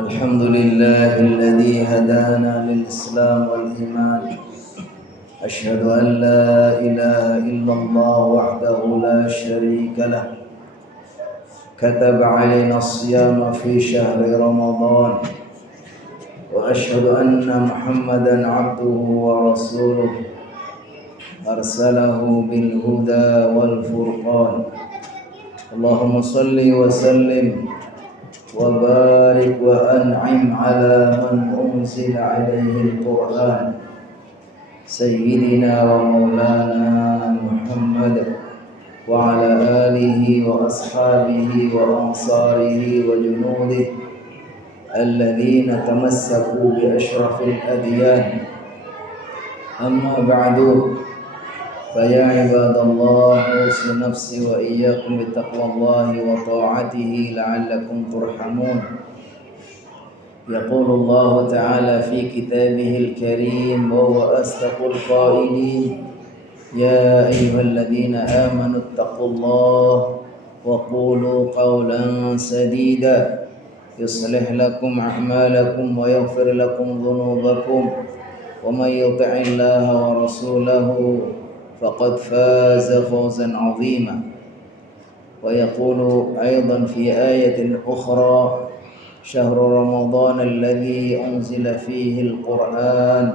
الحمد لله الذي هدانا للإسلام والإيمان. أشهد أن لا إله إلا الله وحده لا شريك له. كتب علينا الصيام في شهر رمضان. وأشهد أن محمدا عبده ورسوله أرسله بالهدى والفرقان. اللهم صل وسلم وبارك وأنعم على من أنزل عليه القرآن سيدنا ومولانا محمد وعلى آله وأصحابه وأنصاره وجنوده الذين تمسكوا بأشرف الأديان. أما بعد، فيا عباد الله، أوصي نفسي وإياكم بتقوى الله وطاعته لعلكم ترحمون. يقول الله تعالى في كتابه الكريم وهو أصدق القائلين: يا أيها الذين آمنوا اتقوا الله وقولوا قولا سديدا يصلح لكم أعمالكم ويغفر لكم ذنوبكم ومن يطع الله ورسوله فقد فاز فوزا عظيما. ويقول أيضا في آية أخرى: شهر رمضان الذي أنزل فيه القرآن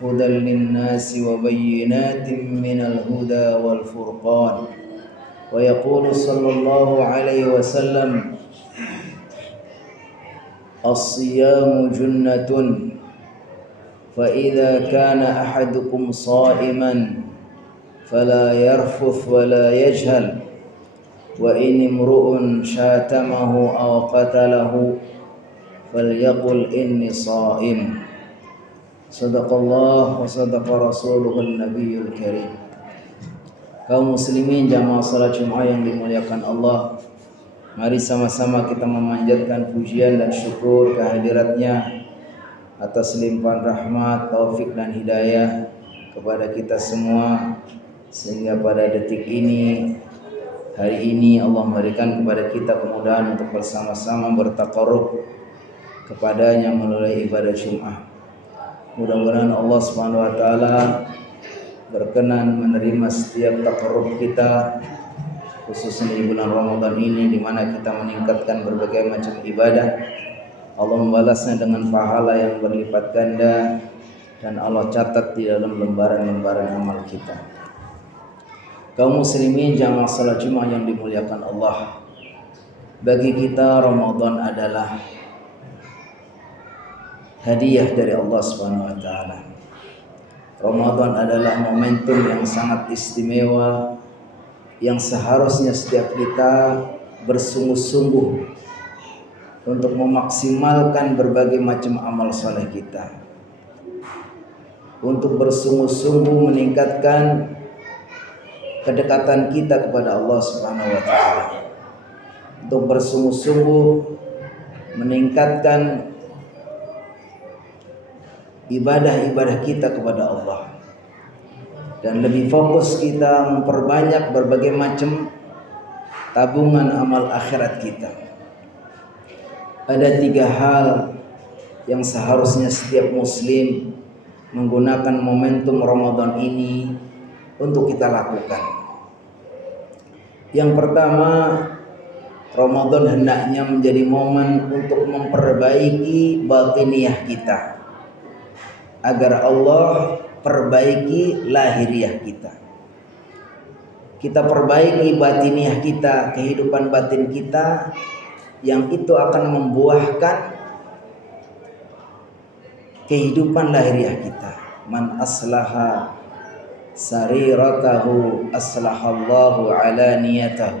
هدى للناس وبينات من الهدى والفرقان. ويقول صلى الله عليه وسلم: الصيام جنة، فإذا كان أحدكم صائما فلا يرفث ولا يجهل، وإن امرؤ شاتمه أو قتله فليقل إني صائم. صدق الله وصدق رسوله النبي الكريم. Kaum muslimin jamaah salat Jumat yang dimuliakan Allah, mari sama-sama kita memanjatkan pujian dan syukur kehadiratnya atas limpahan rahmat, taufik dan hidayah kepada kita semua, sehingga pada detik ini, hari ini Allah memberikan kepada kita kemudahan untuk bersama-sama bertaqarrub kepadanya melalui ibadah Jumat. Mudah-mudahan Allah Subhanahu wa taala berkenan menerima setiap taqarrub kita, khususnya di bulan Ramadan ini, di mana kita meningkatkan berbagai macam ibadah. Allah membalasnya dengan pahala yang berlipat ganda, dan Allah catat di dalam lembaran-lembaran amal kita. Kaum muslimin jamaah salat Jumat yang dimuliakan Allah, bagi kita Ramadan adalah hadiah dari Allah Subhanahu wa taala. Ramadan adalah momentum yang sangat istimewa, yang seharusnya setiap kita bersungguh-sungguh untuk memaksimalkan berbagai macam amal saleh kita, untuk bersungguh-sungguh meningkatkan kedekatan kita kepada Allah Subhanahu wa taala, untuk bersungguh-sungguh meningkatkan ibadah-ibadah kita kepada Allah, dan lebih fokus kita memperbanyak berbagai macam tabungan amal akhirat kita. Ada 3 hal yang seharusnya setiap muslim menggunakan momentum Ramadan ini untuk kita lakukan. Yang pertama, Ramadan hendaknya menjadi momen untuk memperbaiki batiniah kita, agar Allah perbaiki lahiriah kita. Kita perbaiki batiniah kita, kehidupan batin kita, yang itu akan membuahkan kehidupan lahiriah kita. Man aslaha sariratahu aslahallahu alaniyatahu.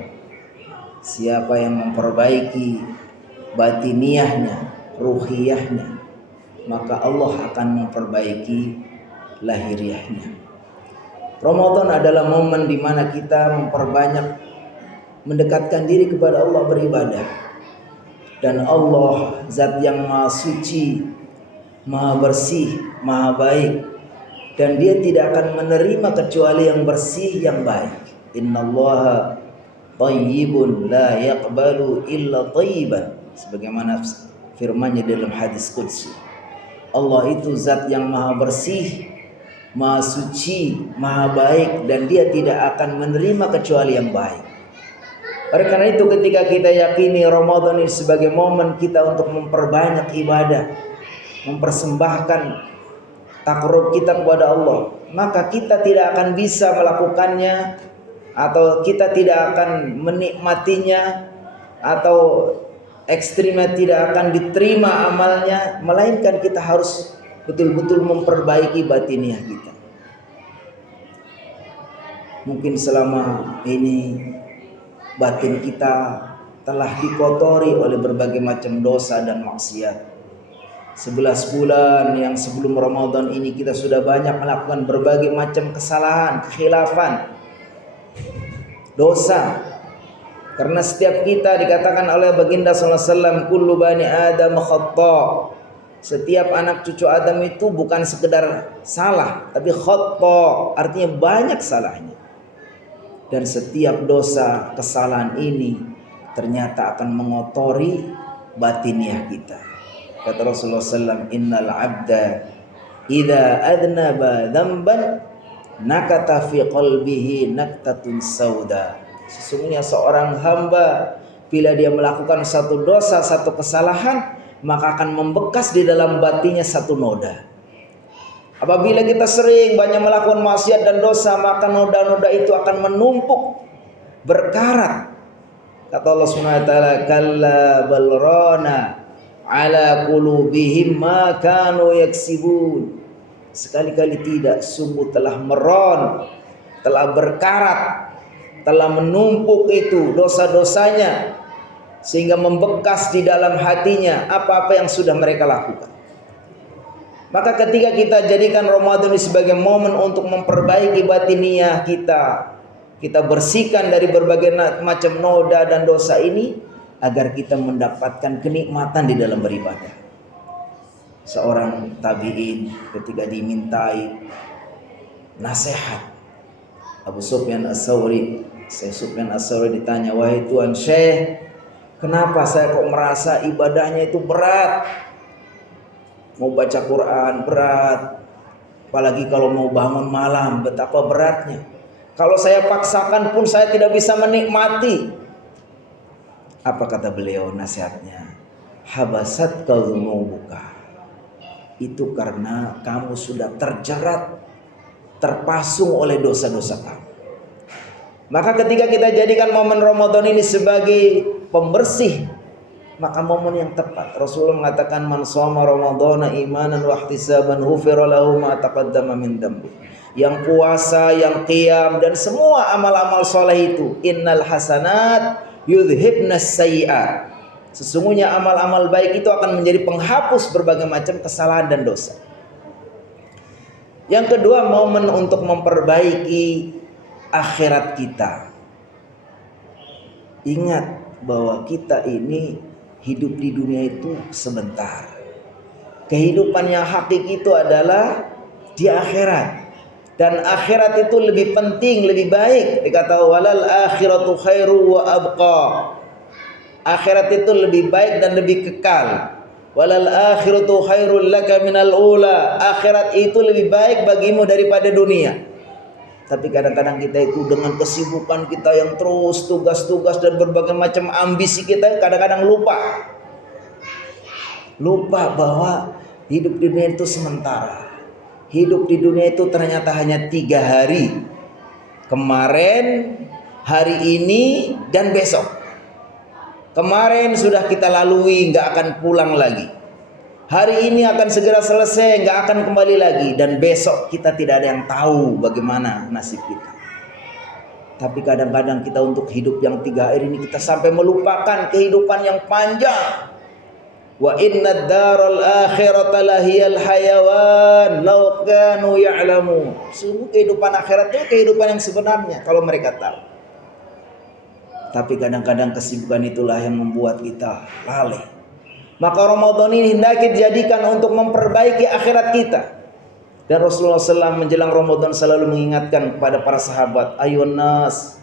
Siapa yang memperbaiki batiniahnya, ruhiyahnya, maka Allah akan memperbaiki lahiriahnya. Ramadan adalah momen di mana kita memperbanyak mendekatkan diri kepada Allah beribadah. Dan Allah zat yang maha suci, maha bersih, maha baik, dan dia tidak akan menerima kecuali yang bersih, yang baik. Innallaha thayyibun la yaqbalu illa thayyiban, sebagaimana firman-Nya dalam hadis qudsi. Allah itu zat yang maha bersih, maha suci, maha baik, dan Dia tidak akan menerima kecuali yang baik. Oleh karena itu ketika kita yakini Ramadan ini sebagai momen kita untuk memperbanyak ibadah, mempersembahkan takarrub kita kepada Allah, maka kita tidak akan bisa melakukannya, atau kita tidak akan menikmatinya, atau ekstrimnya tidak akan diterima amalnya, melainkan kita harus betul-betul memperbaiki batiniah kita. Mungkin selama ini batin kita telah dikotori oleh berbagai macam dosa dan maksiat. 11 bulan yang sebelum Ramadan ini kita sudah banyak melakukan berbagai macam kesalahan, kekhilafan, dosa. Karena setiap kita dikatakan oleh baginda sallallahu alaihi wasallam, kullu bani adam khata'. Setiap anak cucu Adam itu bukan sekedar salah, tapi khata', artinya banyak salahnya. Dan setiap dosa, kesalahan ini ternyata akan mengotori batiniah kita. Kata Rasulullah SAW, innal abda idza adnaba dzamban nakata fi qalbihi naktatun sauda. Sesungguhnya seorang hamba bila dia melakukan satu dosa, satu kesalahan, maka akan membekas di dalam batinnya satu noda. Apabila kita sering banyak melakukan maksiat dan dosa, maka noda-noda itu akan menumpuk, berkarat. Kata Allah SWT, kalla bal rana ala qulubihim ma kanu yaksibun. Sekali-kali tidak, sungguh telah meron, telah berkarat, telah menumpuk itu dosa-dosanya, sehingga membekas di dalam hatinya apa-apa yang sudah mereka lakukan. Maka ketika kita jadikan Ramadan ini sebagai momen untuk memperbaiki batiniah kita, kita bersihkan dari berbagai macam noda dan dosa ini, agar kita mendapatkan kenikmatan di dalam beribadah. Seorang tabi'in ketika dimintai nasihat, Abu Sufyan As-Sawri, Syekh Sufyan As-Sawri ditanya, wahai Tuan Syekh, kenapa saya kok merasa ibadahnya itu berat? Mau baca Quran berat, apalagi kalau mau bangun malam, betapa beratnya. Kalau saya paksakan pun saya tidak bisa menikmati. Apa kata beliau nasihatnya? Habasat kadzunubuka. Itu karena kamu sudah terjerat, terpasung oleh dosa-dosa kamu. Maka ketika kita jadikan momen Ramadan ini sebagai pembersih, maka momen yang tepat. Rasulullah mengatakan, man shoma ramadhana imanan wa ihtisaban ghufira lahu ma taqaddama min dambi. Yang puasa, yang qiyam, dan semua amal-amal soleh itu, innal hasanat yudhibnas sayyi'at. Sesungguhnya amal-amal baik itu akan menjadi penghapus berbagai macam kesalahan dan dosa. Yang kedua, momen untuk memperbaiki akhirat kita. Ingat bahwa kita ini hidup di dunia itu sebentar. Kehidupan yang hakiki itu adalah di akhirat. Dan akhirat itu lebih penting, lebih baik. Dikata walal akhiratu khairu wa abqa. Akhirat itu lebih baik dan lebih kekal. Walal akhiratu khairul laka minal ula. Akhirat itu lebih baik bagimu daripada dunia. Tapi kadang-kadang kita itu dengan kesibukan kita yang terus tugas-tugas dan berbagai macam ambisi kita, kadang-kadang lupa bahwa hidup di dunia itu sementara. Hidup di dunia itu ternyata hanya 3 hari. Kemarin, hari ini, dan besok. Kemarin sudah kita lalui, gak akan pulang lagi. Hari ini akan segera selesai, gak akan kembali lagi. Dan besok kita tidak ada yang tahu bagaimana nasib kita. Tapi kadang-kadang kita untuk hidup yang 3 hari ini, kita sampai melupakan kehidupan yang panjang. Wa inna daral akhirata lahiyal hayawan law kanu ya'lamu. Sungguh kehidupan akhirat itu kehidupan yang sebenarnya kalau mereka tahu. Tapi kadang-kadang kesibukan itulah yang membuat kita lalai. Maka Ramadan ini hendaknya dijadikan untuk memperbaiki akhirat kita. Dan Rasulullah SAW menjelang Ramadan selalu mengingatkan kepada para sahabat, ayun nas,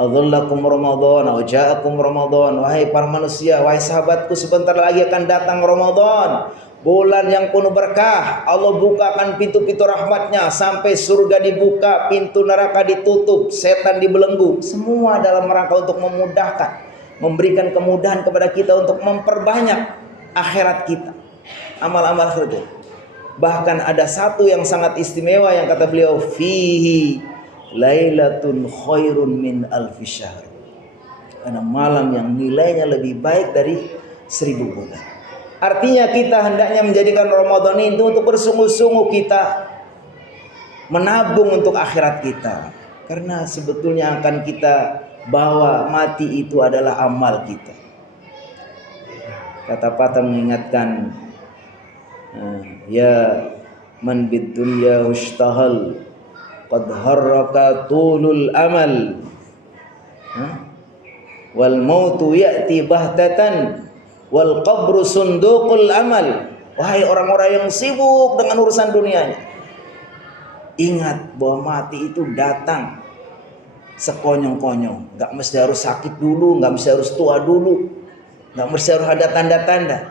adzallakum Ramadan aw ja'akum Ramadan. Wahai para manusia, wahai sahabatku, sebentar lagi akan datang Ramadan, bulan yang penuh berkah. Allah bukakan pintu-pintu rahmatnya sampai surga dibuka, pintu neraka ditutup, setan dibelenggu. Semua dalam rangka untuk memudahkan, memberikan kemudahan kepada kita untuk memperbanyak akhirat kita, amal-amal akhirat. Bahkan ada satu yang sangat istimewa yang kata beliau, fihi lailatun khairun min alfi syahr. Ada malam yang nilainya lebih baik dari 1000 bulan. Artinya kita hendaknya menjadikan Ramadan itu untuk bersungguh-sungguh kita menabung untuk akhirat kita. Karena sebetulnya akan kita bawa mati itu adalah amal kita. Kata patah mengingatkan, ya man bid dunya ushtahal qad harraka tulul amal wal mautu ya'ti bahtatan wal qabru sunduqul amal. Wahai orang-orang yang sibuk dengan urusan dunianya, ingat bahwa mati itu datang sekonyong-konyong. Gak mesti harus sakit dulu, gak mesti harus tua dulu, gak mesti harus ada tanda-tanda.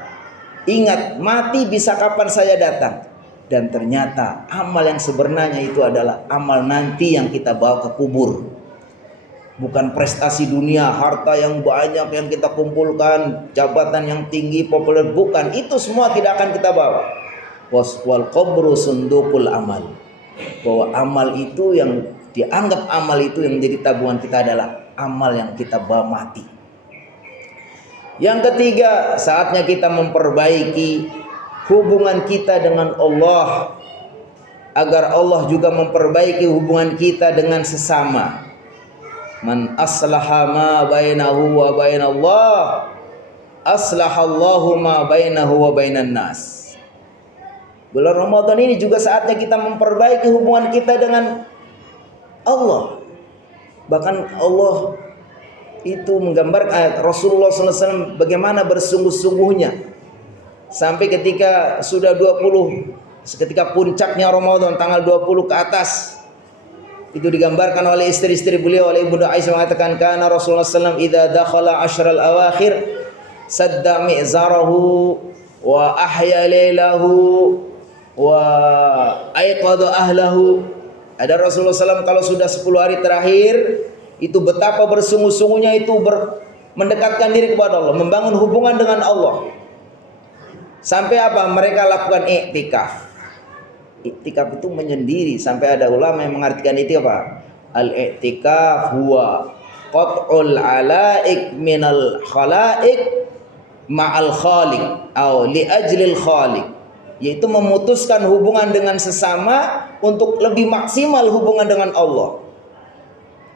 Ingat, mati bisa kapan saja datang. Dan ternyata amal yang sebenarnya itu adalah amal nanti yang kita bawa ke kubur. Bukan prestasi dunia, harta yang banyak yang kita kumpulkan, jabatan yang tinggi, populer. Bukan, itu semua tidak akan kita bawa. Wal qabru sundukul amal. Bahwa amal itu yang dianggap amal itu yang menjadi tabungan kita adalah amal yang kita bawa mati. Yang ketiga, saatnya kita memperbaiki hubungan kita dengan Allah, agar Allah juga memperbaiki hubungan kita dengan sesama. Man aslaha ma bainahu wa bainallah, aslahallahu ma bainahu wa bainan nas. Bulan Ramadan ini juga saatnya kita memperbaiki hubungan kita dengan Allah. Bahkan Allah itu menggambarkan Rasulullah SAW bagaimana bersungguh-sungguhnya. Sampai ketika sudah 20, ketika puncaknya Ramadan tanggal 20 ke atas, itu digambarkan oleh istri-istri beliau, oleh Ibnu Aisyah mengatakan, kana Rasulullah SAW idza dakhala asyral awakhir sadda mi'zarahu wa ahya lailahu wa aiqadha ahlahu. Ada Rasulullah SAW kalau sudah 10 hari terakhir itu betapa bersungguh-sungguhnya itu mendekatkan diri kepada Allah, membangun hubungan dengan Allah. Sampai apa? Mereka lakukan iktikaf. Iktikaf itu menyendiri. Sampai ada ulama yang mengartikan itu apa? Al-iktikaf huwa qat'ul alaik minal khalaik ma'al khaliq atau li ajlil khaliq, yaitu memutuskan hubungan dengan sesama untuk lebih maksimal hubungan dengan Allah.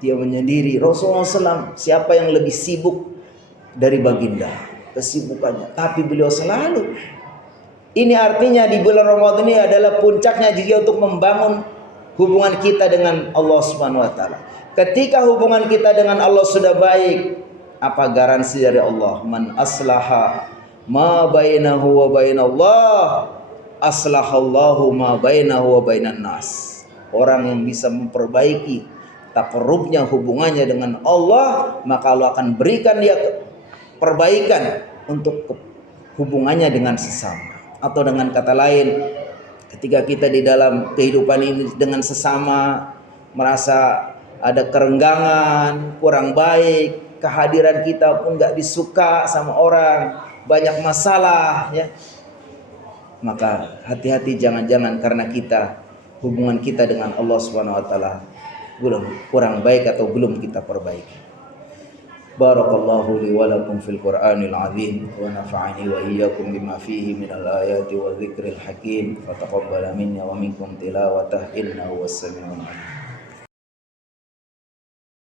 Dia menyendiri. Rasulullah SAW, siapa yang lebih sibuk dari baginda kesibukannya, tapi beliau selalu. Ini artinya di bulan Ramadan ini adalah puncaknya juga untuk membangun hubungan kita dengan Allah Subhanahu wa taala. Ketika hubungan kita dengan Allah sudah baik, apa garansi dari Allah? Man aslaha ma bainahu wa bainallah, aslahallahu ma bainahu wa bainan nas. Orang yang bisa memperbaiki taqarrubnya hubungannya dengan Allah, maka Allah akan berikan dia perbaikan untuk hubungannya dengan sesama. Atau dengan kata lain, ketika kita di dalam kehidupan ini dengan sesama merasa ada kerenggangan, kurang baik, kehadiran kita pun nggak disuka sama orang, banyak masalah, ya, maka hati-hati, jangan-jangan karena kita hubungan kita dengan Allah Subhanahu wa taala belum kurang baik atau belum kita perbaiki. Barakallahu li wa lakum fil Qur'anil azim wa nafa'ani wa iyyakum bima fihi minal ayati wa dzikril hakim. Fataqabbala minni wa minkum tilawatah innahu was samiul alim.